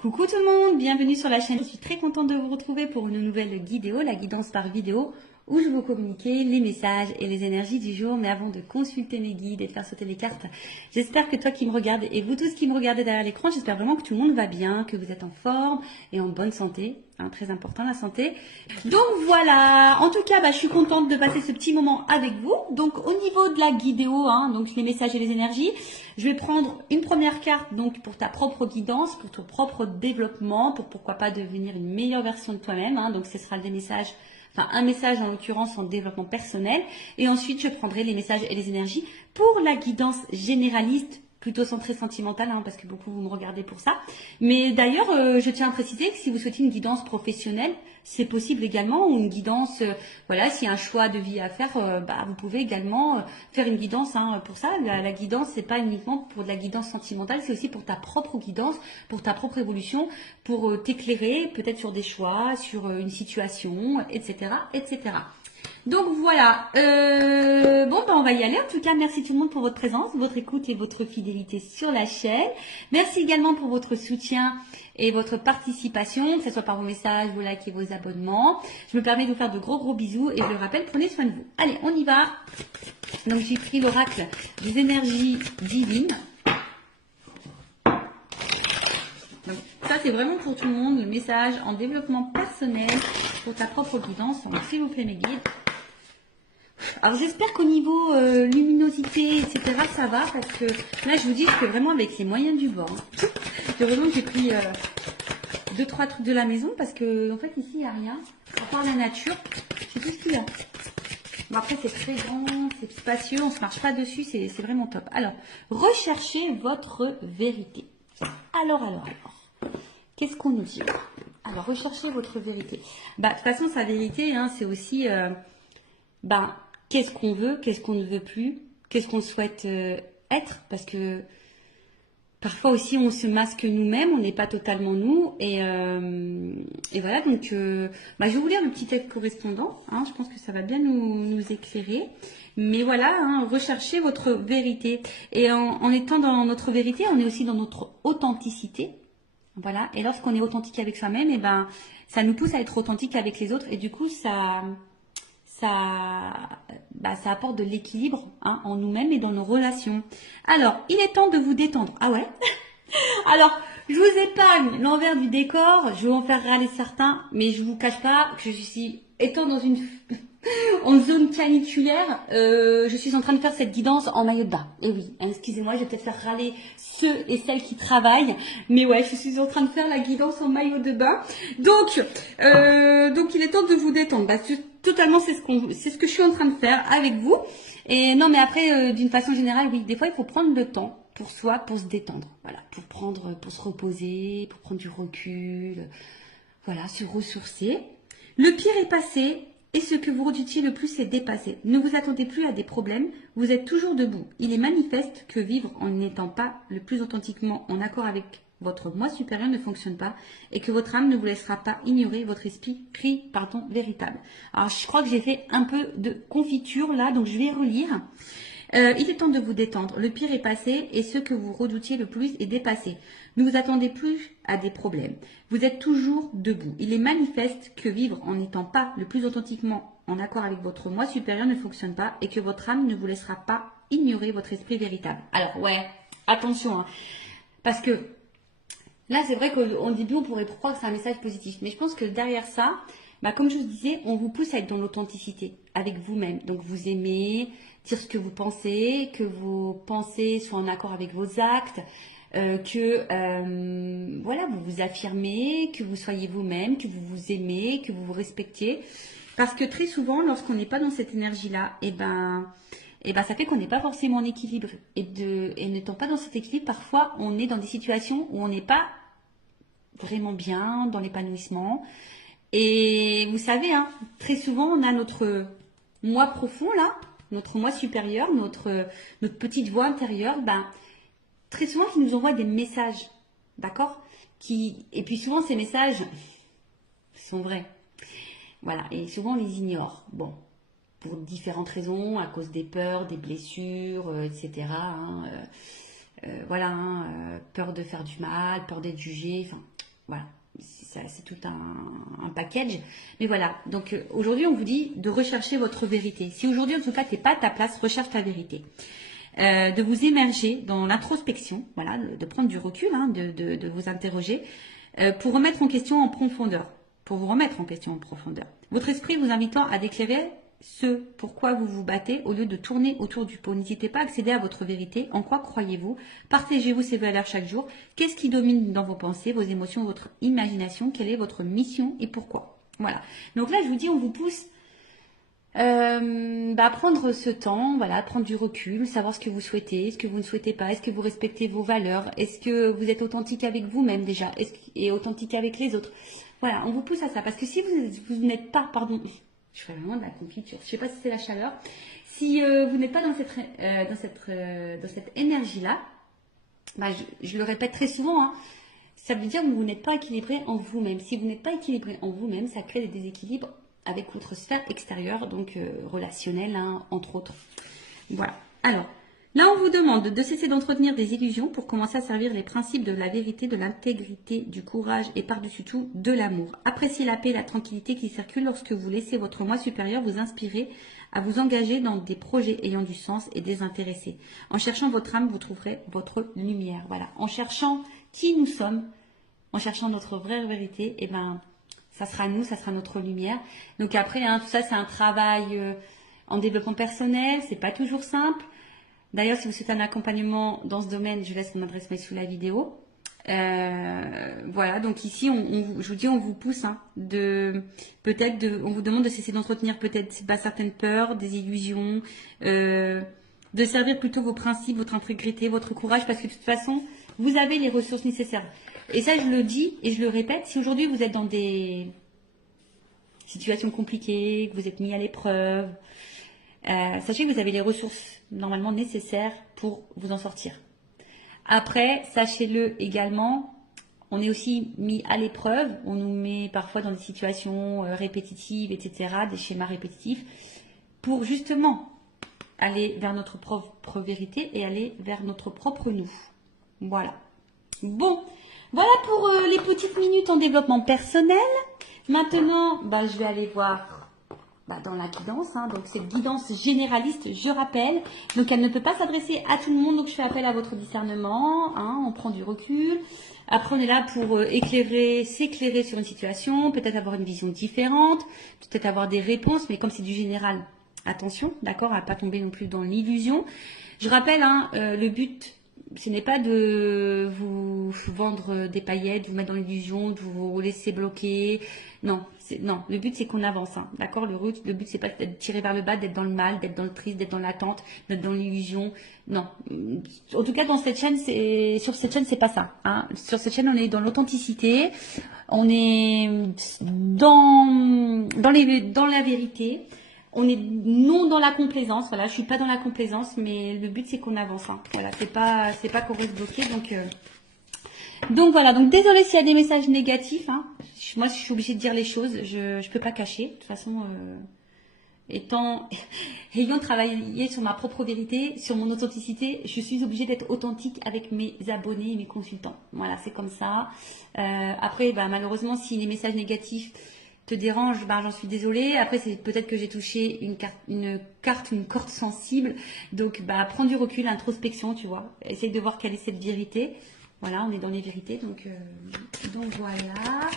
Coucou tout le monde, bienvenue sur la chaîne. Je suis très contente de vous retrouver pour une nouvelle vidéo, la guidance par vidéo, où je vais vous communiquer les messages et les énergies du jour. Mais avant de consulter mes guides et de faire sauter les cartes, j'espère que toi qui me regardes et vous tous qui me regardez derrière l'écran, j'espère vraiment que tout le monde va bien, que vous êtes en forme et en bonne santé. Très important la santé. Donc voilà, en tout cas, je suis contente de passer ce petit moment avec vous. Donc au niveau de la vidéo, donc les messages et les énergies, je vais prendre une première carte donc pour ta propre guidance, pour ton propre développement, pour pourquoi pas devenir une meilleure version de toi-même. Donc ce sera des messages, un message en l'occurrence en développement personnel. Et ensuite, je prendrai les messages et les énergies pour la guidance généraliste, plutôt centré sentimental, parce que beaucoup vous me regardez pour ça. Mais d'ailleurs, je tiens à préciser que si vous souhaitez une guidance professionnelle, c'est possible également, ou une guidance, voilà, s'il y a un choix de vie à faire, vous pouvez également faire une guidance pour ça. La guidance, c'est pas uniquement pour de la guidance sentimentale, c'est aussi pour ta propre guidance, pour ta propre évolution, pour t'éclairer peut-être sur des choix, sur une situation, etc., etc. Donc voilà, on va y aller. En tout cas, merci tout le monde pour votre présence, votre écoute et votre fidélité sur la chaîne. Merci également pour votre soutien et votre participation, que ce soit par vos messages, vos likes et vos abonnements. Je me permets de vous faire de gros bisous et je le rappelle, prenez soin de vous. Allez, on y va. Donc j'ai pris l'oracle des énergies divines. Donc ça c'est vraiment pour tout le monde, le message en développement personnel pour ta propre guidance. Donc s'il vous plaît mes guides. Alors j'espère qu'au niveau luminosité, etc. ça va, parce que là je vous dis que vraiment avec les moyens du bord. Heureusement que j'ai pris 2-3 trucs de la maison, parce que en fait ici il n'y a rien. À part la nature, c'est tout ce qu'il y a. Bon, après c'est très grand, c'est spacieux, on se marche pas dessus, c'est vraiment top. Alors, recherchez votre vérité. Alors. Qu'est-ce qu'on nous dit? Alors, recherchez votre vérité. De toute façon, sa vérité, c'est aussi... qu'est-ce qu'on veut, qu'est-ce qu'on ne veut plus, qu'est-ce qu'on souhaite être, parce que parfois aussi on se masque nous-mêmes, on n'est pas totalement nous, et voilà, donc je vais vous lire le petit texte correspondant, je pense que ça va bien nous éclairer, mais voilà, recherchez votre vérité, et en étant dans notre vérité, on est aussi dans notre authenticité, voilà, et lorsqu'on est authentique avec soi-même, ça nous pousse à être authentique avec les autres, et du coup ça apporte de l'équilibre en nous-mêmes et dans nos relations. Alors, il est temps de vous détendre. Ah ouais? Alors, je vous épargne l'envers du décor, je vais en faire râler certains, mais je vous cache pas que je suis, étant dans en zone caniculaire, je suis en train de faire cette guidance en maillot de bain. Et oui, excusez-moi, je vais peut-être faire râler ceux et celles qui travaillent, mais ouais, je suis en train de faire la guidance en maillot de bain. Donc il est temps de vous détendre. Totalement, c'est ce que je suis en train de faire avec vous. Et non, mais après, d'une façon générale, oui, des fois, il faut prendre le temps pour soi, pour se détendre. Voilà, pour se reposer, pour prendre du recul. Voilà, se ressourcer. Le pire est passé. Et ce que vous redoutiez le plus est dépassé. Ne vous attendez plus à des problèmes, vous êtes toujours debout. Il est manifeste que vivre en n'étant pas le plus authentiquement en accord avec votre moi supérieur ne fonctionne pas et que votre âme ne vous laissera pas ignorer votre esprit véritable. Alors je crois que j'ai fait un peu de confiture là, donc je vais relire. Il est temps de vous détendre. Le pire est passé et ce que vous redoutiez le plus est dépassé. Ne vous attendez plus à des problèmes. Vous êtes toujours debout. Il est manifeste que vivre en n'étant pas le plus authentiquement en accord avec votre moi supérieur ne fonctionne pas et que votre âme ne vous laissera pas ignorer votre esprit véritable. Alors ouais, attention, parce que là c'est vrai qu'au début on pourrait croire que c'est un message positif, mais je pense que derrière ça, comme je vous disais, on vous pousse à être dans l'authenticité avec vous-même. Donc vous aimez dire ce que vous pensez, que vos pensées soient en accord avec vos actes, voilà, vous vous affirmez, que vous soyez vous-même, que vous vous aimez, que vous vous respectiez. Parce que très souvent, lorsqu'on n'est pas dans cette énergie-là, ça fait qu'on n'est pas forcément en équilibre. Et n'étant pas dans cet équilibre, parfois on est dans des situations où on n'est pas vraiment bien, dans l'épanouissement. Et vous savez, très souvent, on a notre moi profond, là, notre moi supérieur, notre petite voix intérieure, très souvent, qui nous envoie des messages, d'accord? Et puis souvent, ces messages sont vrais. Voilà, et souvent, on les ignore. Bon, pour différentes raisons, à cause des peurs, des blessures, etc. Peur de faire du mal, peur d'être jugé, Voilà, c'est tout un package. Mais voilà, donc aujourd'hui, on vous dit de rechercher votre vérité. Si aujourd'hui, en tout cas, tu n'es pas à ta place, recherche ta vérité. De vous émerger dans l'introspection, voilà, de prendre du recul, hein, de vous interroger, pour remettre en question en profondeur. Pour vous remettre en question en profondeur. Votre esprit vous invitant à déclarer ce pourquoi vous vous battez au lieu de tourner autour du pot. N'hésitez pas à accéder à votre vérité. En quoi croyez-vous? Partagez-vous ces valeurs chaque jour. Qu'est-ce qui domine dans vos pensées, vos émotions, votre imagination? Quelle est votre mission et pourquoi? Voilà. Donc là, je vous dis, on vous pousse prendre ce temps, voilà, prendre du recul, savoir ce que vous souhaitez, ce que vous ne souhaitez pas, est-ce que vous respectez vos valeurs, est-ce que vous êtes authentique avec vous-même déjà, et authentique avec les autres. Voilà, on vous pousse à ça, parce que si vous n'êtes pas, pardon, je fais vraiment de la confiture, je sais pas si c'est la chaleur, si vous n'êtes pas dans cette énergie-là, je le répète très souvent, hein, ça veut dire que vous n'êtes pas équilibré en vous-même. Si vous n'êtes pas équilibré en vous-même, ça crée des déséquilibres avec votre sphère extérieure, donc relationnelle, hein, entre autres. Voilà. Alors, là, on vous demande de cesser d'entretenir des illusions pour commencer à servir les principes de la vérité, de l'intégrité, du courage et par-dessus tout, de l'amour. Appréciez la paix et la tranquillité qui circulent lorsque vous laissez votre moi supérieur vous inspirer à vous engager dans des projets ayant du sens et désintéressés. En cherchant votre âme, vous trouverez votre lumière. Voilà. En cherchant qui nous sommes, en cherchant notre vraie vérité, et ça sera nous, ça sera notre lumière. Donc après, hein, tout ça, c'est un travail en développement personnel. C'est pas toujours simple. D'ailleurs, si vous souhaitez un accompagnement dans ce domaine, je laisse mon adresse mail sous la vidéo. Voilà, donc ici, je vous dis, on vous pousse, hein, on vous demande de cesser d'entretenir peut-être certaines peurs, des illusions, de servir plutôt vos principes, votre intégrité, votre courage, parce que de toute façon, vous avez les ressources nécessaires. Et ça, je le dis et je le répète, si aujourd'hui vous êtes dans des situations compliquées, que vous êtes mis à l'épreuve, sachez que vous avez les ressources normalement nécessaires pour vous en sortir. Après, sachez-le également, on est aussi mis à l'épreuve, on nous met parfois dans des situations répétitives, etc., des schémas répétitifs, pour justement aller vers notre propre vérité et aller vers notre propre nous. Voilà. Bon. Voilà pour les petites minutes en développement personnel. Maintenant, je vais aller voir dans la guidance. Hein. Donc, cette guidance généraliste, je rappelle. Donc, elle ne peut pas s'adresser à tout le monde. Donc, je fais appel à votre discernement. Hein. On prend du recul. Après, on est là pour s'éclairer sur une situation. Peut-être avoir une vision différente. Peut-être avoir des réponses. Mais comme c'est du général, attention, d'accord, à ne pas tomber non plus dans l'illusion. Je rappelle, hein, le but... ce n'est pas de vous vendre des paillettes, de vous mettre dans l'illusion, de vous laisser bloquer. Non, le but c'est qu'on avance, hein, d'accord. Le but c'est pas d'être tiré vers le bas, d'être dans le mal, d'être dans le triste, d'être dans l'attente, d'être dans l'illusion. Non, en tout cas sur cette chaîne c'est pas ça. Hein. Sur cette chaîne on est dans l'authenticité, on est dans la vérité. On est non dans la complaisance, voilà, je suis pas dans la complaisance, mais le but c'est qu'on avance, hein. Voilà, c'est pas qu'on reste bloqué, donc voilà, donc désolé s'il y a des messages négatifs, hein. Moi je suis obligée de dire les choses, je peux pas cacher, de toute façon, ayant travaillé sur ma propre vérité, sur mon authenticité, je suis obligée d'être authentique avec mes abonnés et mes consultants, voilà, c'est comme ça. Après, malheureusement, si les messages négatifs te dérange, j'en suis désolée. Après, c'est peut-être que j'ai touché une corde sensible. Donc, prends du recul, introspection, tu vois. Essaye de voir quelle est cette vérité. Voilà, on est dans les vérités. Donc voilà.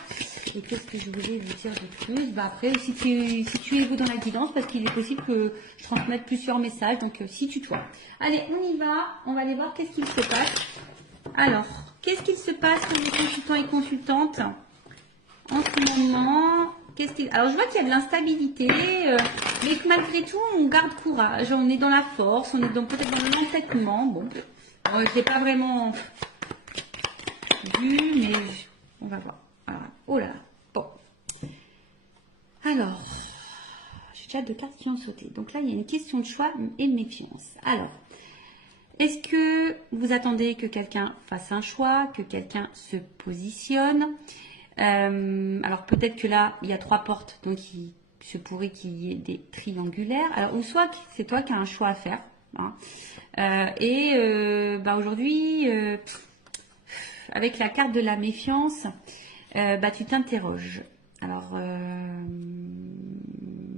Et qu'est-ce que je voulais vous dire de plus? Après, si tu es vous dans la guidance, parce qu'il est possible que je transmette plusieurs messages. Donc, si tu toi. Allez, on y va. On va aller voir qu'est-ce qu'il se passe. Alors, qu'est-ce qu'il se passe pour les consultants et consultantes en ce moment? Alors, je vois qu'il y a de l'instabilité, mais que malgré tout, on garde courage, on est dans la force, on est peut-être dans l'entêtement. Bon, je ne l'ai pas vraiment vu, mais on va voir. Alors, oh là là, bon. Alors, j'ai déjà 2 cartes qui ont sauté. Donc là, il y a une question de choix et de méfiance. Alors, est-ce que vous attendez que quelqu'un fasse un choix, que quelqu'un se positionne? Alors peut-être que là il y a 3 portes, donc il se pourrait qu'il y ait des triangulaires. Alors ou soit c'est toi qui as un choix à faire, hein. Aujourd'hui avec la carte de la méfiance, bah, tu t'interroges. Alors,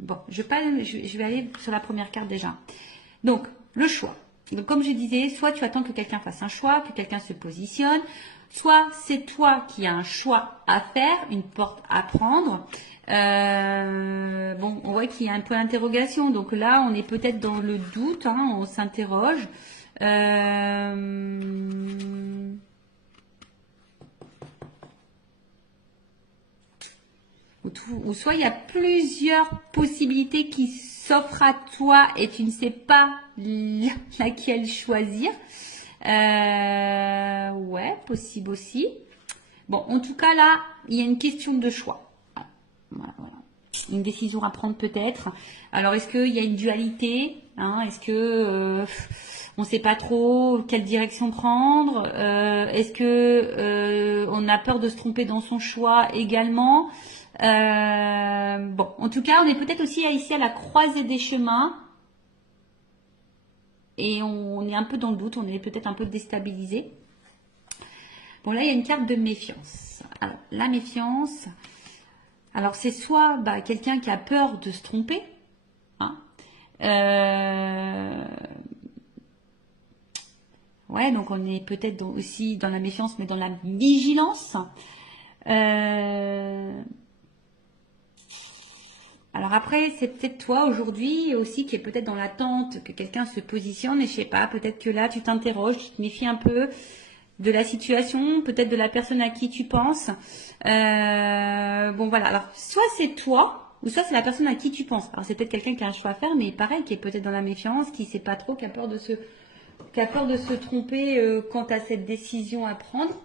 bon, je vais aller sur la première carte déjà. Donc, le choix. Donc, comme je disais, soit tu attends que quelqu'un fasse un choix, que quelqu'un se positionne, soit c'est toi qui as un choix à faire, une porte à prendre. Bon, on voit qu'il y a un point d'interrogation. Donc là, on est peut-être dans le doute, hein, on s'interroge. Ou soit il y a plusieurs possibilités qui s'offrent à toi et tu ne sais pas laquelle choisir. Ouais, possible aussi. Bon, en tout cas là, il y a une question de choix. Voilà, voilà. Une décision à prendre peut-être. Alors, est-ce qu'il y a une dualité, hein? Est-ce que on ne sait pas trop quelle direction prendre? Est-ce que on a peur de se tromper dans son choix également? Bon, en tout cas, on est peut-être aussi ici à la croisée des chemins et on est un peu dans le doute, on est peut-être un peu déstabilisé. Bon, là, il y a une carte de méfiance. Alors, la méfiance, alors c'est soit bah, quelqu'un qui a peur de se tromper, hein, ouais, donc on est peut-être aussi dans la méfiance, mais dans la vigilance. Alors après, c'est peut-être toi aujourd'hui aussi qui est peut-être dans l'attente que quelqu'un se positionne et je sais pas, peut-être que là tu t'interroges, tu te méfies un peu de la situation, peut-être de la personne à qui tu penses. Bon voilà, alors soit c'est toi ou soit c'est la personne à qui tu penses. Alors c'est peut-être quelqu'un qui a un choix à faire, mais pareil, qui est peut-être dans la méfiance, qui sait pas trop, qui a peur de se tromper quant à cette décision à prendre.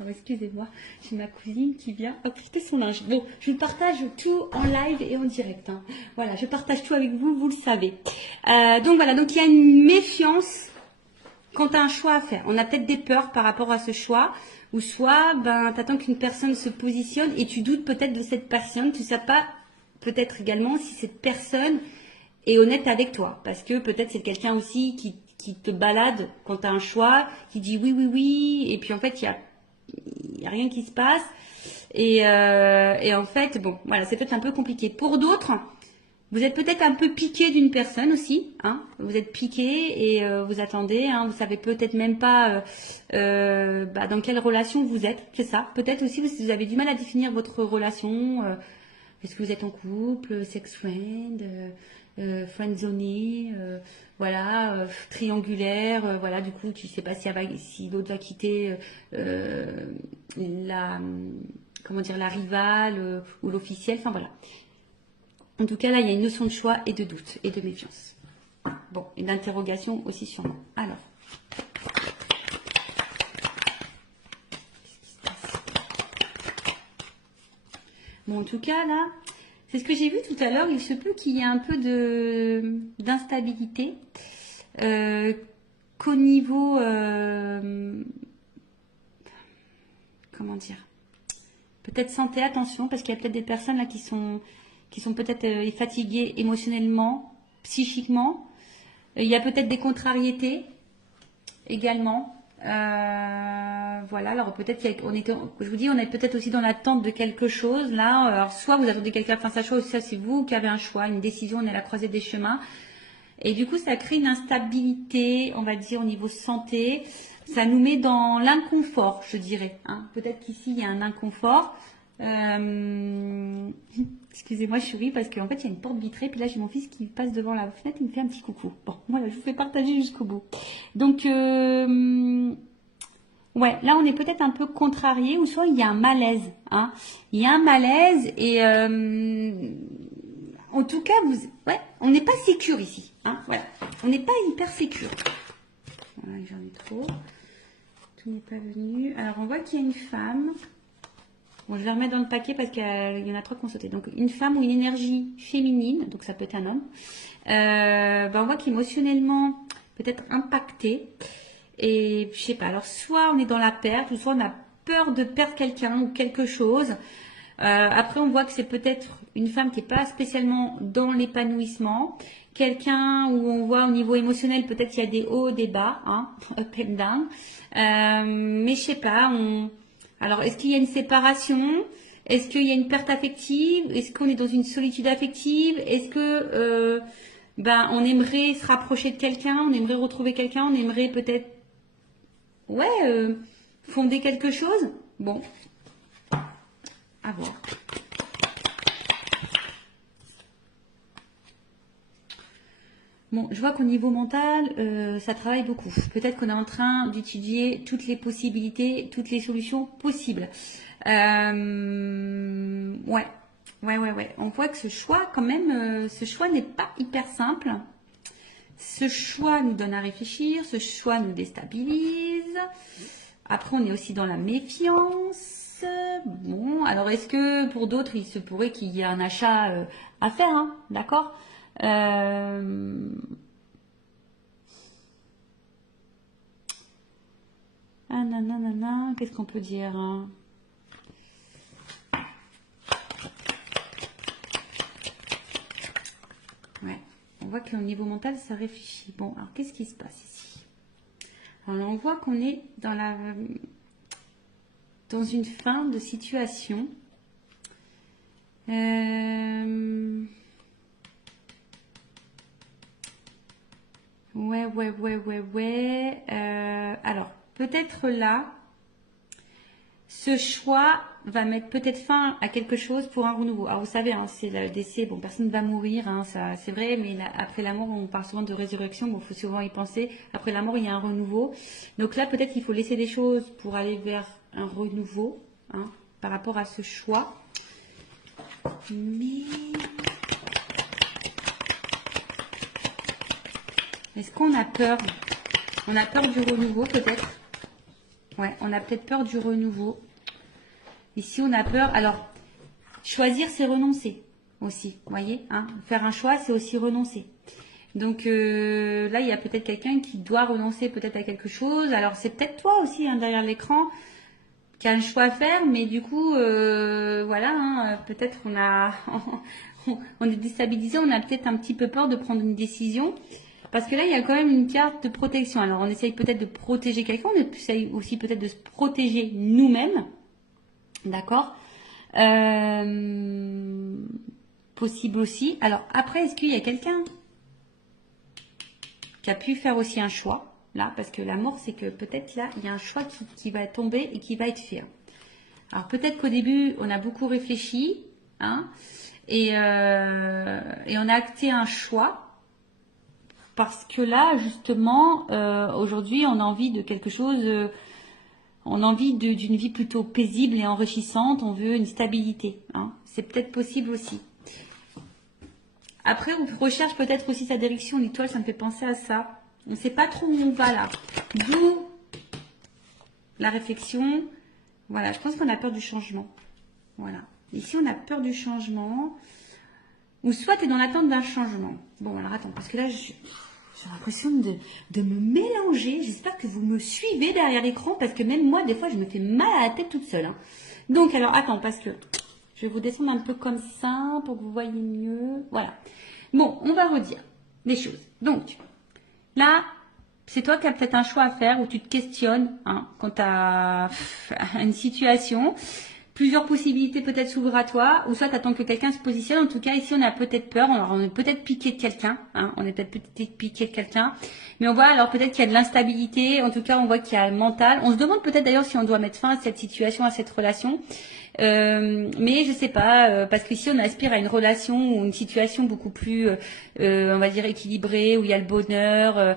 Alors, excusez-moi, j'ai ma cousine qui vient apporter son linge. Bon, je partage tout en live et en direct, hein. Voilà, je partage tout avec vous, vous le savez. Donc voilà, donc il y a une méfiance quand tu as un choix à faire. On a peut-être des peurs par rapport à ce choix, ou soit ben, tu attends qu'une personne se positionne et tu doutes peut-être de cette personne. Tu ne sais pas peut-être également si cette personne est honnête avec toi. Parce que peut-être c'est quelqu'un aussi qui te balade quand tu as un choix, qui dit oui, oui, oui, et puis en fait, il y a rien qui se passe. Et en fait, bon, voilà, c'est peut-être un peu compliqué. Pour d'autres, vous êtes peut-être un peu piqué d'une personne aussi, hein. Vous êtes piqué et vous attendez, hein. Vous savez peut-être même pas bah, dans quelle relation vous êtes, c'est ça. Peut-être aussi vous avez du mal à définir votre relation. Est-ce que vous êtes en couple, sex friend, friendzoné, voilà, triangulaire, voilà. Du coup, tu sais pas si l'autre va quitter la, comment dire, la rivale ou l'officiel. Enfin voilà. En tout cas, là, il y a une notion de choix et de doute et de méfiance. Bon, et d'interrogation aussi sûrement. Alors. Bon, en tout cas, là, c'est ce que j'ai vu tout à l'heure. Il se peut qu'il y ait un peu d'instabilité. Qu'au niveau... comment dire? Peut-être santé, attention, parce qu'il y a peut-être des personnes là qui sont peut-être fatiguées émotionnellement, psychiquement. Il y a peut-être des contrariétés également. Voilà, alors peut-être je vous dis, on est peut-être aussi dans l'attente de quelque chose là. Alors soit vous attendez quelqu'un fasse un choix, ou soit c'est vous qui avez un choix, une décision, on est à la croisée des chemins. Et du coup, ça crée une instabilité, on va dire, au niveau santé. Ça nous met dans l'inconfort, je dirais, hein. Peut-être qu'ici, il y a un inconfort. Excusez-moi, je souris parce qu'en fait, il y a une porte vitrée. Puis là, j'ai mon fils qui passe devant la fenêtre et il me fait un petit coucou. Bon, voilà, je vous fais partager jusqu'au bout. Donc, ouais, là, on est peut-être un peu contrarié ou soit il y a un malaise, hein. Il y a un malaise et... en tout cas, ouais, on n'est pas sécure ici, hein, voilà. On n'est pas hyper sécure. Voilà, j'en ai trop. Tout n'est pas venu. Alors, on voit qu'il y a une femme. Bon, je vais remettre dans le paquet parce qu'il y en a trois qui ont sauté. Donc, une femme ou une énergie féminine, donc ça peut être un homme. Ben, on voit qu'émotionnellement, peut-être impacté. Et je sais pas, alors soit on est dans la perte, ou soit on a peur de perdre quelqu'un ou quelque chose. Après, on voit que c'est peut-être une femme qui n'est pas spécialement dans l'épanouissement. Quelqu'un où on voit au niveau émotionnel, peut-être qu'il y a des hauts, des bas, hein, up and down. Mais je sais pas, Alors, est-ce qu'il y a une séparation? Est-ce qu'il y a une perte affective? Est-ce qu'on est dans une solitude affective? Est-ce que ben, on aimerait se rapprocher de quelqu'un? On aimerait retrouver quelqu'un? On aimerait peut-être ouais, fonder quelque chose? Bon, à voir. Bon, je vois qu'au niveau mental, ça travaille beaucoup. Peut-être qu'on est en train d'étudier toutes les possibilités, toutes les solutions possibles. Ouais, ouais. On voit que ce choix, quand même, ce choix n'est pas hyper simple. Ce choix nous donne à réfléchir, ce choix nous déstabilise. Après, on est aussi dans la méfiance. Bon, alors est-ce que pour d'autres, il se pourrait qu'il y ait un achat à faire, hein, d'accord? Ah nanana, qu'est-ce qu'on peut dire, hein? Ouais, on voit qu'au niveau mental, ça réfléchit. Bon, alors qu'est-ce qui se passe ici? Alors on voit qu'on est dans une fin de situation. Ouais. Alors, peut-être là, ce choix va mettre peut-être fin à quelque chose pour un renouveau. Alors, vous savez, hein, c'est le décès, bon, personne ne va mourir, hein, ça, c'est vrai, mais après la mort, on parle souvent de résurrection, bon, il faut souvent y penser. Après la mort, il y a un renouveau. Donc là, peut-être qu'il faut laisser des choses pour aller vers un renouveau, hein, par rapport à ce choix. Mais est-ce qu'on a peur? On a peur du renouveau peut-être. Ouais, on a peut-être peur du renouveau. Ici, on a peur. Alors, choisir, c'est renoncer aussi. Vous voyez, hein, faire un choix, c'est aussi renoncer. Donc là, il y a peut-être quelqu'un qui doit renoncer peut-être à quelque chose. Alors, c'est peut-être toi aussi, hein, derrière l'écran, qui a un choix à faire. Mais du coup, voilà, hein, peut-être on est déstabilisé. On a peut-être un petit peu peur de prendre une décision. Parce que là, il y a quand même une carte de protection. Alors, on essaye peut-être de protéger quelqu'un, on essaye aussi peut-être de se protéger nous-mêmes. D'accord? Possible aussi. Alors, après, est-ce qu'il y a quelqu'un qui a pu faire aussi un choix? Là, parce que la mort, c'est que peut-être là, il y a un choix qui va tomber et qui va être fait. Alors, peut-être qu'au début, on a beaucoup réfléchi, hein, et on a acté un choix. Parce que là, justement, aujourd'hui, on a envie de quelque chose, on a envie d'une vie plutôt paisible et enrichissante, on veut une stabilité, hein. C'est peut-être possible aussi. Après, on recherche peut-être aussi sa direction, l'étoile, ça me fait penser à ça. On ne sait pas trop où on va là. D'où la réflexion. Voilà, je pense qu'on a peur du changement. Voilà. Ici, on a peur du changement. Ou soit tu es dans l'attente d'un changement. Bon, alors attends, parce que là, j'ai l'impression de me mélanger. J'espère que vous me suivez derrière l'écran parce que même moi, des fois, je me fais mal à la tête toute seule, hein. Donc, alors, attends, parce que je vais vous descendre un peu comme ça pour que vous voyez mieux. Voilà. Bon, on va redire des choses. Donc, là, c'est toi qui as peut-être un choix à faire où tu te questionnes, hein, quant à une situation. Plusieurs possibilités peut-être s'ouvrent à toi, ou soit tu attends que quelqu'un se positionne. En tout cas, ici, on a peut-être peur, on est peut-être piqué de quelqu'un, hein, on est peut-être piqué de quelqu'un, mais on voit alors peut-être qu'il y a de l'instabilité, en tout cas, on voit qu'il y a le mental. On se demande peut-être d'ailleurs si on doit mettre fin à cette situation, à cette relation, mais je sais pas, parce qu'ici, on aspire à une relation ou une situation beaucoup plus, on va dire, équilibrée, où il y a le bonheur,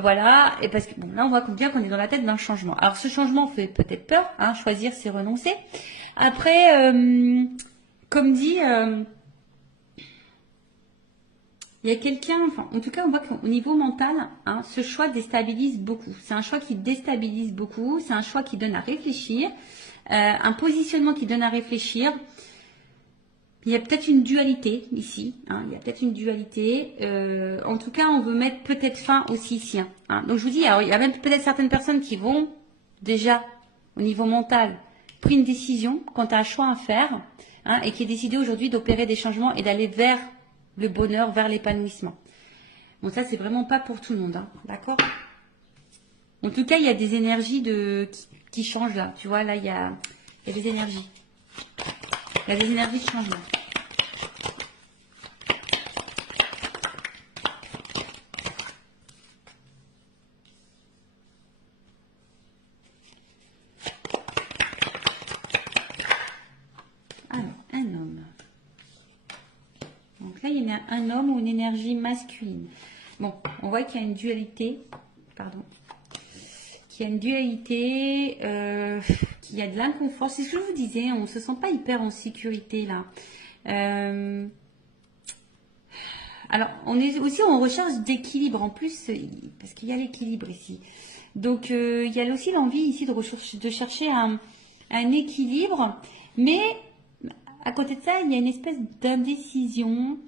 voilà, et parce que bon, là, on voit bien qu'on est dans la tête d'un changement. Alors, ce changement fait peut-être peur, hein, choisir, c'est renoncer. Après, comme dit, il y a quelqu'un, enfin, en tout cas, on voit qu'au niveau mental, hein, ce choix déstabilise beaucoup. C'est un choix qui déstabilise beaucoup, c'est un choix qui donne à réfléchir, un positionnement qui donne à réfléchir. Il y a peut-être une dualité ici, hein, il y a peut-être une dualité. En tout cas, on veut mettre peut-être fin aussi ici. Hein. Donc, je vous dis, alors, il y a même peut-être certaines personnes qui vont déjà, au niveau mental, pris une décision quant à un choix à faire, hein, et qui est décidé aujourd'hui d'opérer des changements et d'aller vers le bonheur, vers l'épanouissement. Bon, ça, c'est vraiment pas pour tout le monde, hein, d'accord? En tout cas, il y a des énergies qui changent là. Tu vois, là, il y a Il y a des énergies. Il y a des énergies de changement. Alors, un homme. Donc là, il y a un homme ou une énergie masculine. Bon, on voit qu'il y a une dualité. Pardon. Qu'il y a une dualité, qu'il y a de l'inconfort. C'est ce que je vous disais, on ne se sent pas hyper en sécurité là. Alors, on est aussi en recherche d'équilibre en plus, parce qu'il y a l'équilibre ici. Donc, il y a aussi l'envie ici de chercher un équilibre, mais à côté de ça, il y a une espèce d'indécision.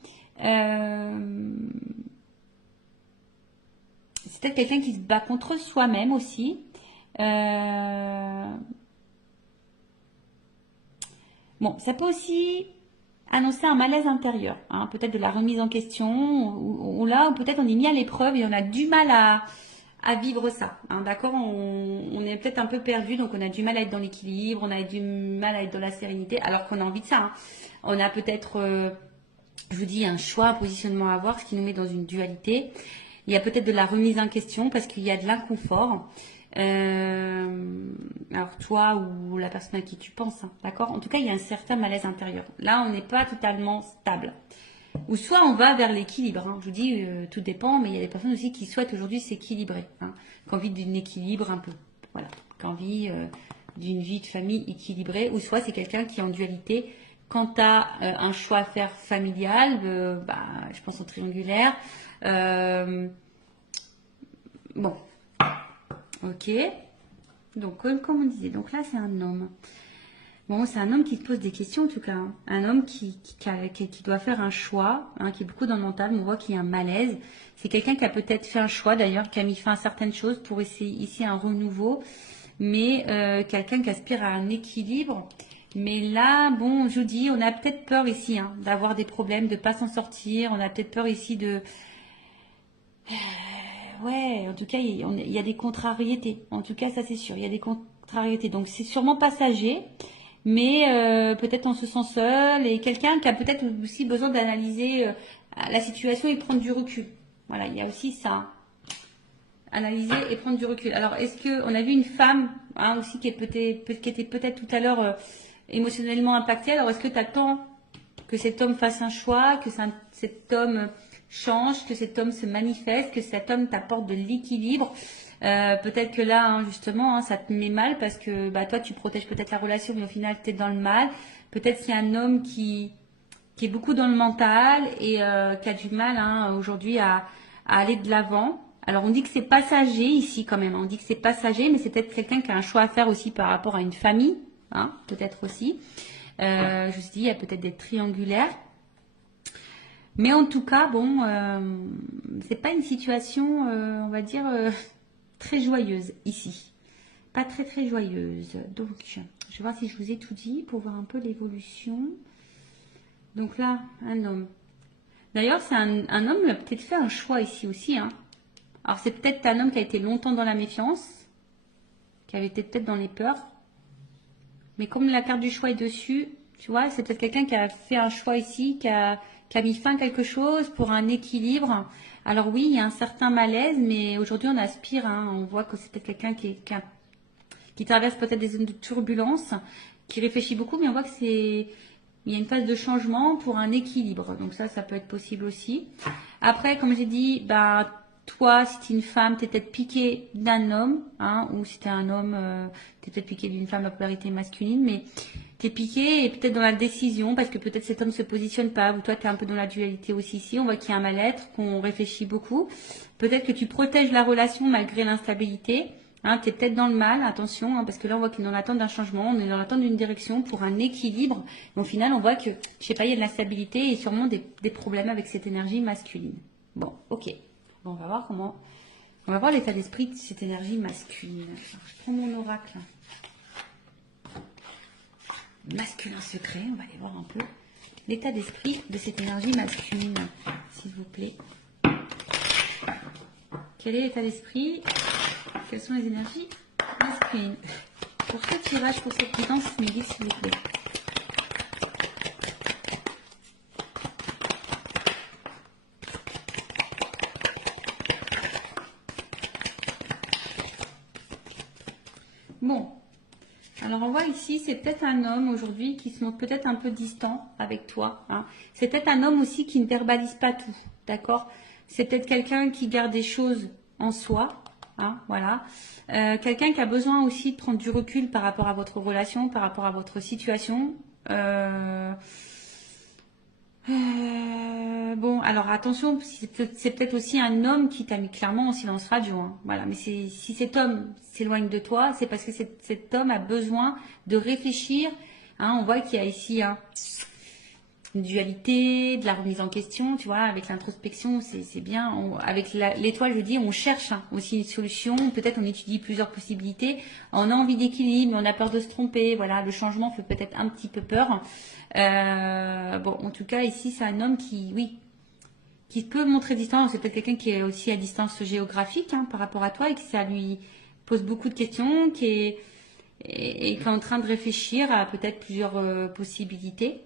C'est peut-être quelqu'un qui se bat contre soi-même aussi. Bon, ça peut aussi annoncer un malaise intérieur, hein, peut-être de la remise en question, ou là, ou peut-être on est mis à l'épreuve et on a du mal à vivre ça. Hein, d'accord, on est peut-être un peu perdu, donc on a du mal à être dans l'équilibre, on a du mal à être dans la sérénité, alors qu'on a envie de ça. Hein. On a peut-être, je vous dis, un choix, un positionnement à avoir, ce qui nous met dans une dualité. Il y a peut-être de la remise en question parce qu'il y a de l'inconfort. Alors toi ou la personne à qui tu penses, hein, d'accord? En tout cas, il y a un certain malaise intérieur. Là, on n'est pas totalement stable. Ou soit on va vers l'équilibre. Hein. Je vous dis, tout dépend, mais il y a des personnes aussi qui souhaitent aujourd'hui s'équilibrer, hein, qui ont envie d'un équilibre un peu, voilà, qui ont envie d'une vie de famille équilibrée. Ou soit c'est quelqu'un qui est en dualité. Quant à un choix à faire familial, je pense au triangulaire. Bon, ok. Donc, comme on disait, donc là, c'est un homme. Bon, c'est un homme qui se pose des questions, en tout cas. Hein. Un homme qui doit faire un choix, hein, qui est beaucoup dans le mental. On voit qu'il y a un malaise. C'est quelqu'un qui a peut-être fait un choix, d'ailleurs, qui a mis fin à certaines choses pour essayer ici un renouveau. Mais quelqu'un qui aspire à un équilibre. Mais là, bon, je vous dis, on a peut-être peur ici hein, d'avoir des problèmes, de ne pas s'en sortir. On a peut-être peur ici de... Ouais, en tout cas, il y a des contrariétés. En tout cas, ça c'est sûr, il y a des contrariétés. Donc, c'est sûrement passager, mais peut-être on se sent seul et quelqu'un qui a peut-être aussi besoin d'analyser la situation et prendre du recul. Voilà, il y a aussi ça. Analyser et prendre du recul. Alors, est-ce que on a vu une femme hein, aussi qui était peut-être tout à l'heure émotionnellement impactée. Alors, est-ce que tu attends que cet homme fasse un choix, que cet homme change, que cet homme se manifeste, que cet homme t'apporte de l'équilibre. Peut-être que là, hein, justement, hein, ça te met mal parce que toi, tu protèges peut-être la relation, mais au final, tu es dans le mal. Peut-être qu'il y a un homme qui est beaucoup dans le mental et qui a du mal hein, aujourd'hui à aller de l'avant. Alors, on dit que c'est passager ici quand même. On dit que c'est passager, mais c'est peut-être quelqu'un qui a un choix à faire aussi par rapport à une famille. Hein, peut-être aussi. Je me suis dit, il y a peut-être des triangulaires. Mais en tout cas, bon, c'est pas une situation, on va dire, très joyeuse ici. Pas très très joyeuse. Donc, je vais voir si je vous ai tout dit pour voir un peu l'évolution. Donc là, un homme. D'ailleurs, c'est un homme qui a peut-être fait un choix ici aussi. Hein. Alors, c'est peut-être un homme qui a été longtemps dans la méfiance, qui avait été peut-être dans les peurs. Mais comme la carte du choix est dessus, tu vois, c'est peut-être quelqu'un qui a fait un choix ici, qui a mis fin à quelque chose pour un équilibre. Alors oui, il y a un certain malaise, mais aujourd'hui on aspire, hein, on voit que c'est peut-être quelqu'un qui traverse peut-être des zones de turbulence, qui réfléchit beaucoup, mais on voit que il y a une phase de changement pour un équilibre. Donc ça peut être possible aussi. Après, comme j'ai dit, toi, si tu es une femme, tu es peut-être piqué d'un homme, hein, ou si tu es un homme, tu es peut-être piqué d'une femme à polarité masculine, mais tu es piqué et peut-être dans la décision, parce que peut-être cet homme ne se positionne pas, ou toi tu es un peu dans la dualité aussi ici, on voit qu'il y a un mal-être, qu'on réfléchit beaucoup. Peut-être que tu protèges la relation malgré l'instabilité, hein, tu es peut-être dans le mal, attention, hein, parce que là on voit qu'on est dans l'attente d'un changement, on est dans l'attente d'une direction pour un équilibre, mais au final on voit que, je sais pas, il y a de l'instabilité et sûrement des problèmes avec cette énergie masculine. Bon, ok. On va voir on va voir l'état d'esprit de cette énergie masculine. Alors, je prends mon oracle. Masculin secret, on va aller voir un peu l'état d'esprit de cette énergie masculine, s'il vous plaît. Quel est l'état d'esprit? Quelles sont les énergies masculines? pour ce tirage, pour cette guidance, me dit s'il vous plaît. Bon, alors on voit ici, c'est peut-être un homme aujourd'hui qui se montre peut-être un peu distant avec toi. Hein. C'est peut-être un homme aussi qui ne verbalise pas tout, d'accord? C'est peut-être quelqu'un qui garde des choses en soi, hein, voilà. Quelqu'un qui a besoin aussi de prendre du recul par rapport à votre relation, par rapport à votre situation. Bon, alors attention, c'est peut-être aussi un homme qui t'a mis clairement en silence radio. Hein. Voilà, mais si cet homme s'éloigne de toi, c'est parce que cet homme a besoin de réfléchir. Hein, on voit qu'il y a ici une dualité, de la remise en question, tu vois, avec l'introspection, c'est bien. Avec l'étoile, je dis, on cherche aussi une solution. Peut-être on étudie plusieurs possibilités. On a envie d'équilibre, mais on a peur de se tromper. Voilà, le changement fait peut-être un petit peu peur. Bon, en tout cas, ici, c'est un homme qui, oui, qui peut montrer distance. C'est peut-être quelqu'un qui est aussi à distance géographique hein, par rapport à toi et que ça lui pose beaucoup de questions, qui est en train de réfléchir à peut-être plusieurs possibilités.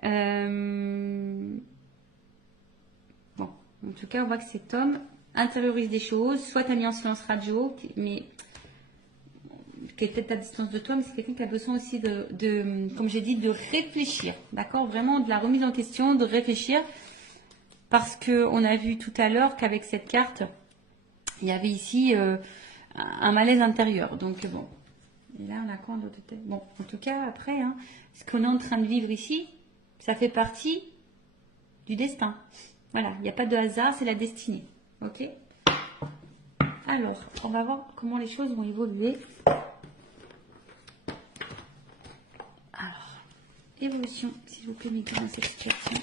Bon, en tout cas, on voit que cet homme intériorise des choses, soit t'as mis en silence radio, mais qui est peut-être à distance de toi, mais c'est quelqu'un qui a besoin aussi comme j'ai dit, de réfléchir, d'accord? Vraiment de la remise en question, de réfléchir, parce qu'on a vu tout à l'heure qu'avec cette carte, il y avait ici un malaise intérieur. Donc bon, et là on a quoi d'autre? Bon, en tout cas, après, hein, ce qu'on est en train de vivre ici, ça fait partie du destin. Voilà, il n'y a pas de hasard, c'est la destinée. Ok? Alors, on va voir comment les choses vont évoluer. Alors, évolution, s'il vous plaît, mettez dans cette situation.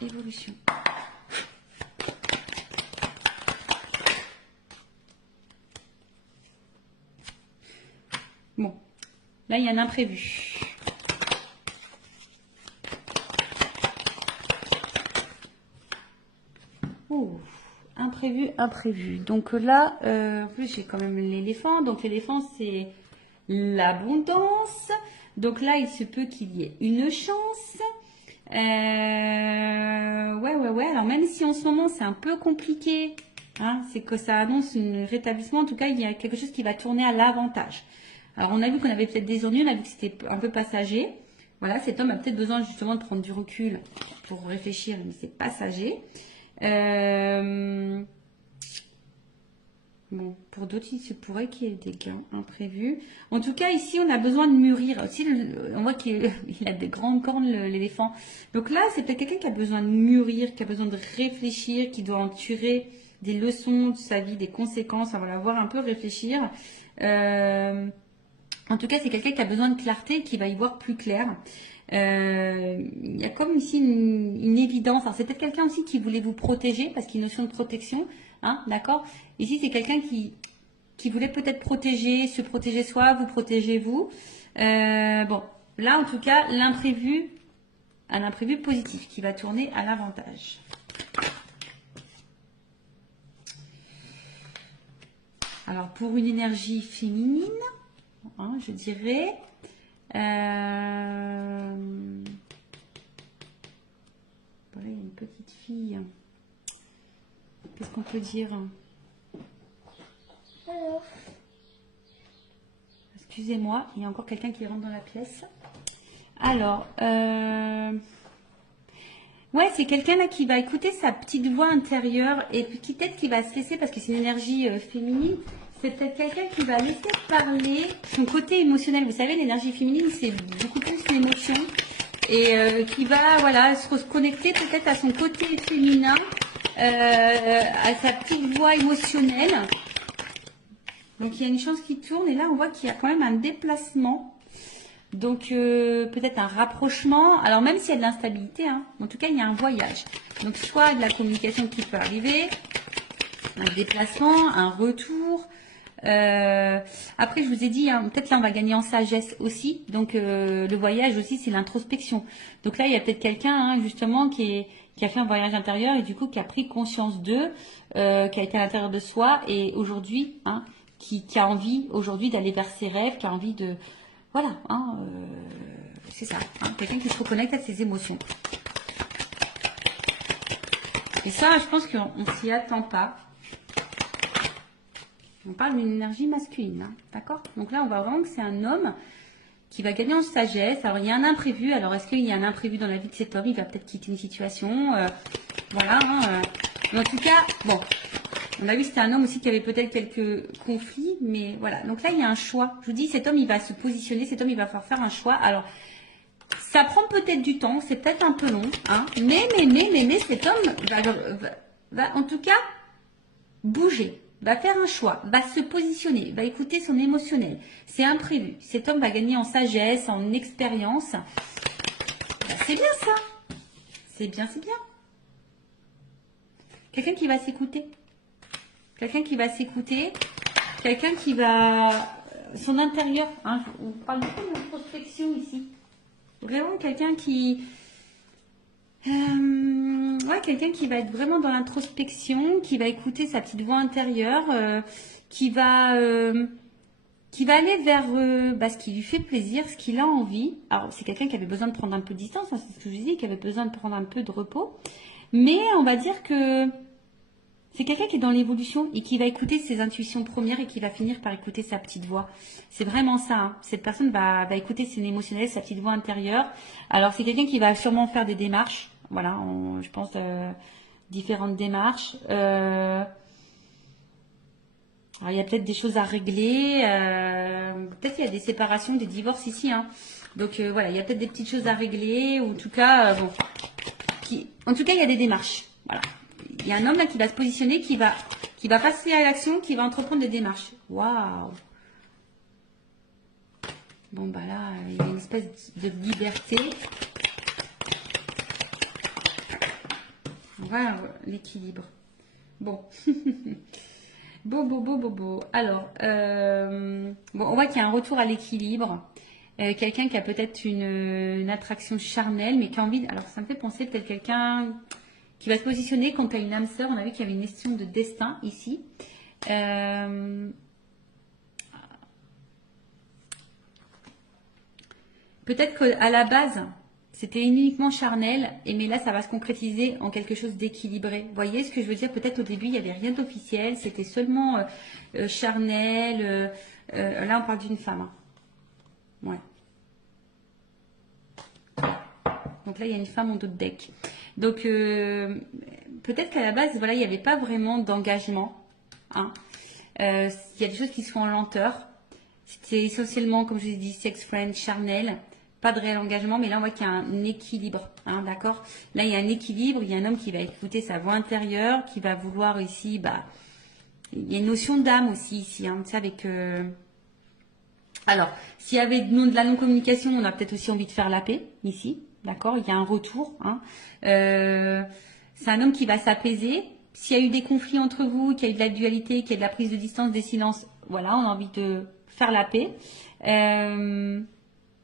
Évolution. Bon, là, il y a un imprévu. Oh, imprévu. Donc là, en plus, j'ai quand même l'éléphant. Donc l'éléphant, c'est l'abondance. Donc là, il se peut qu'il y ait une chance. Ouais. Alors même si en ce moment, c'est un peu compliqué, hein, c'est que ça annonce un rétablissement. En tout cas, il y a quelque chose qui va tourner à l'avantage. Alors, on a vu qu'on avait peut-être des ennuis, on a vu que c'était un peu passager. Voilà, cet homme a peut-être besoin justement de prendre du recul pour réfléchir, mais c'est passager. Bon, pour d'autres, il se pourrait qu'il y ait des gains imprévus. En tout cas, ici, on a besoin de mûrir. Aussi, on voit qu'il a des grandes cornes, l'éléphant. Donc là, c'est peut-être quelqu'un qui a besoin de mûrir, qui a besoin de réfléchir, qui doit en tirer des leçons de sa vie, des conséquences. Enfin, voilà, voir un peu réfléchir. En tout cas, c'est quelqu'un qui a besoin de clarté, qui va y voir plus clair. Il y a comme ici une évidence. Alors, c'est peut-être quelqu'un aussi qui voulait vous protéger, parce qu'il y a une notion de protection. Hein, d'accord? Ici, c'est quelqu'un qui voulait peut-être se protéger soi, vous protéger vous. Bon, là, en tout cas, un imprévu positif qui va tourner à l'avantage. Alors, pour une énergie féminine, hein, je dirais, voilà, il y a une petite fille. Qu'est-ce qu'on peut dire? Alors. Excusez-moi, il y a encore quelqu'un qui rentre dans la pièce. Alors, ouais, c'est quelqu'un là qui va écouter sa petite voix intérieure et puis peut-être qui va se laisser, parce que c'est une énergie féminine, c'est peut-être quelqu'un qui va laisser parler son côté émotionnel. Vous savez, l'énergie féminine, c'est beaucoup plus l'émotion et qui va, voilà, se reconnecter peut-être à son côté féminin, à sa petite voix émotionnelle. Donc, il y a une chance qui tourne et là, on voit qu'il y a quand même un déplacement. Donc, peut-être un rapprochement. Alors, même s'il y a de l'instabilité, hein, en tout cas, il y a un voyage. Donc, soit de la communication qui peut arriver, un déplacement, un retour. Après, je vous ai dit, hein, peut-être là, on va gagner en sagesse aussi. Donc, le voyage aussi, c'est l'introspection. Donc là, il y a peut-être quelqu'un, hein, justement, qui qui a fait un voyage intérieur et du coup qui a pris conscience d'eux, qui a été à l'intérieur de soi et aujourd'hui, hein, qui a envie aujourd'hui d'aller vers ses rêves, qui a envie de... Voilà, hein, c'est ça, hein, quelqu'un qui se reconnecte à ses émotions. Et ça, je pense qu'on ne s'y attend pas. On parle d'une énergie masculine, hein, d'accord? Donc là, on voit vraiment que c'est un homme qui va gagner en sagesse. Alors, il y a un imprévu. Alors, est-ce qu'il y a un imprévu dans la vie de cet homme? Il va peut-être quitter une situation. Voilà. Hein, mais en tout cas, bon, on a vu que c'était un homme aussi qui avait peut-être quelques conflits. Mais voilà. Donc là, il y a un choix. Je vous dis, cet homme, il va se positionner. Cet homme, il va falloir faire un choix. Alors, ça prend peut-être du temps. C'est peut-être un peu long. Hein, mais cet homme va en tout cas bouger. Va faire un choix, va se positionner, va écouter son émotionnel. C'est imprévu. Cet homme va gagner en sagesse, en expérience. Ben, c'est bien ça. C'est bien, c'est bien. Quelqu'un qui va s'écouter. Quelqu'un qui va s'écouter. Quelqu'un qui va... Son intérieur. Hein, on parle beaucoup d'introspection ici. Vraiment quelqu'un qui... ouais, quelqu'un qui va être vraiment dans l'introspection, qui va écouter sa petite voix intérieure, qui va aller vers ce qui lui fait plaisir, ce qu'il a envie. Alors, c'est quelqu'un qui avait besoin de prendre un peu de distance, hein, c'est ce que je dis, qui avait besoin de prendre un peu de repos. Mais on va dire que c'est quelqu'un qui est dans l'évolution et qui va écouter ses intuitions premières et qui va finir par écouter sa petite voix. C'est vraiment ça. Hein. Cette personne va écouter ses émotionnels, sa petite voix intérieure. Alors, c'est quelqu'un qui va sûrement faire des démarches. Voilà, je pense différentes démarches. Alors, il y a peut-être des choses à régler. Peut-être qu'il y a des séparations, des divorces ici. Hein. Donc voilà, il y a peut-être des petites choses à régler. Ou en tout cas, en tout cas, il y a des démarches. Voilà. Il y a un homme là qui va se positionner, qui va passer à l'action, qui va entreprendre des démarches. Waouh! Bon, bah là, il y a une espèce de liberté. Voilà l'équilibre. Bon. Bon. Alors, on voit qu'il y a un retour à l'équilibre. Quelqu'un qui a peut-être une attraction charnelle, mais qui a envie... Alors, ça me fait penser peut-être quelqu'un qui va se positionner quand tu as une âme sœur. On a vu qu'il y avait une question de destin ici. Peut-être qu'à la base, c'était uniquement charnel, mais là, ça va se concrétiser en quelque chose d'équilibré. Vous voyez ce que je veux dire? Peut-être au début, il n'y avait rien d'officiel, c'était seulement charnel. Là, on parle d'une femme. Hein. Ouais. Donc là, il y a une femme en dos de deck. Donc, peut-être qu'à la base, voilà, il n'y avait pas vraiment d'engagement. Hein. Il y a des choses qui sont en lenteur. C'était essentiellement, comme je vous ai dit, sex friend, charnel. Pas de réel engagement, mais là, on voit qu'il y a un équilibre. Hein, d'accord? Là, il y a un équilibre. Il y a un homme qui va écouter sa voix intérieure, qui va vouloir ici... il y a une notion d'âme aussi ici. Hein, tu sais, avec... Alors, s'il y avait de la non-communication, on a peut-être aussi envie de faire la paix, ici. D'accord? Il y a un retour. Hein. C'est un homme qui va s'apaiser. S'il y a eu des conflits entre vous, qu'il y a eu de la dualité, qu'il y a de la prise de distance, des silences, voilà, on a envie de faire la paix.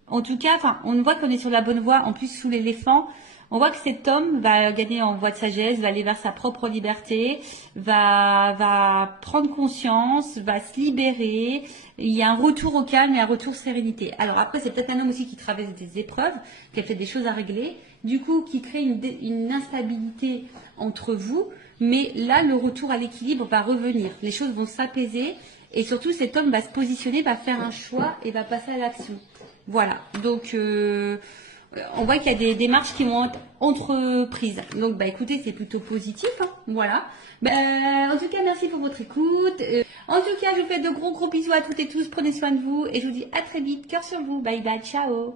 En tout cas, on voit qu'on est sur la bonne voie. En plus, sous l'éléphant, on voit que cet homme va gagner en voie de sagesse, va aller vers sa propre liberté, va prendre conscience, va se libérer. Il y a un retour au calme et un retour sérénité. Alors après, c'est peut-être un homme aussi qui traverse des épreuves, qui a peut-être des choses à régler, du coup, qui crée une instabilité entre vous. Mais là, le retour à l'équilibre va revenir. Les choses vont s'apaiser et surtout, cet homme va se positionner, va faire un choix et va passer à l'action. Voilà. Donc, on voit qu'il y a des démarches qui vont être entreprises. Donc, écoutez, c'est plutôt positif. Hein, voilà. En tout cas, merci pour votre écoute. En tout cas, je vous fais de gros bisous à toutes et tous. Prenez soin de vous et je vous dis à très vite. Cœur sur vous. Bye bye. Ciao.